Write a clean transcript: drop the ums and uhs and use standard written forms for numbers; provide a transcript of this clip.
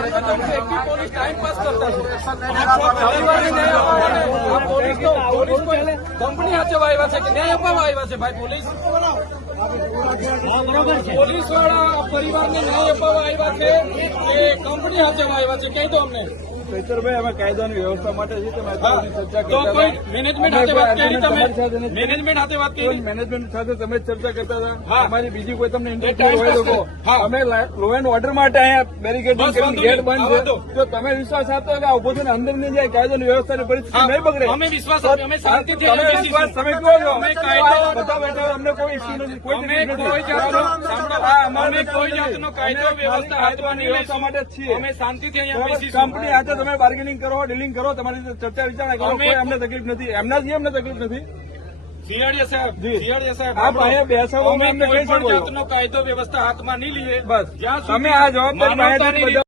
police time pass કરતા છે company હાચવા આવ્યા છે કે ન્યાય અપાવવા આવ્યા છે ભાઈ પોલીસ વાળા પરિવારને ન્યાય અપાવવા આવ્યા છે કે કંપની હાચવા આવ્યા છે કહી દો અમને ભાઈ અમે કાયદાની વ્યવસ્થા માટે છે ચર્ચા તો કોઈ મેનેજમેન્ટ સાથે વાત કરી તમે મેનેજમેન્ટ સાથે વાત કરી મેનેજમેન્ટ સાથે તમે ચર્ચા કરતા હતા અમારી બીજી કોઈ તમને ઇન્ટરેસ્ટ હોય તો અમે લો એન્ડ ઓર્ડર માટે અહીંયા બેરિકેડિંગ કરી ગેટ બંધ છે જો તમે વિશ્વાસ આપતો કે ઉભો થઈને અંદર નહીં જાય કાયદાની વ્યવસ્થાની પરિસ્થિતિ નહીં બગડે અમે વિશ્વાસ આપીએ અમે શાંતિથી તમે કહો છો અમે કાયદો બધા બેઠા અમને કોઈ ઇસ્યુ નથી કોઈ જાતનો કાયદો વ્યવસ્થા હાથમાં વ્યવસ્થા માટે જ છીએ અમે શાંતિથી અહીંયા બેસીશું કંપની હાથે તમે બાર્ગેનિંગ કરો ડીલિંગ કરો તમારી ચર્ચા વિચારણા કરો કોઈ અમને તકલીફ નથી એમના જ અમને તકલીફ નથી સિયાડિયા સાહેબ આપ અહીંયા બેસો અમે કોઈ પણ જાતનો કાયદો વ્યવસ્થા હાથમાં નહીં લઈએ બસ તમે આ જવાબદારી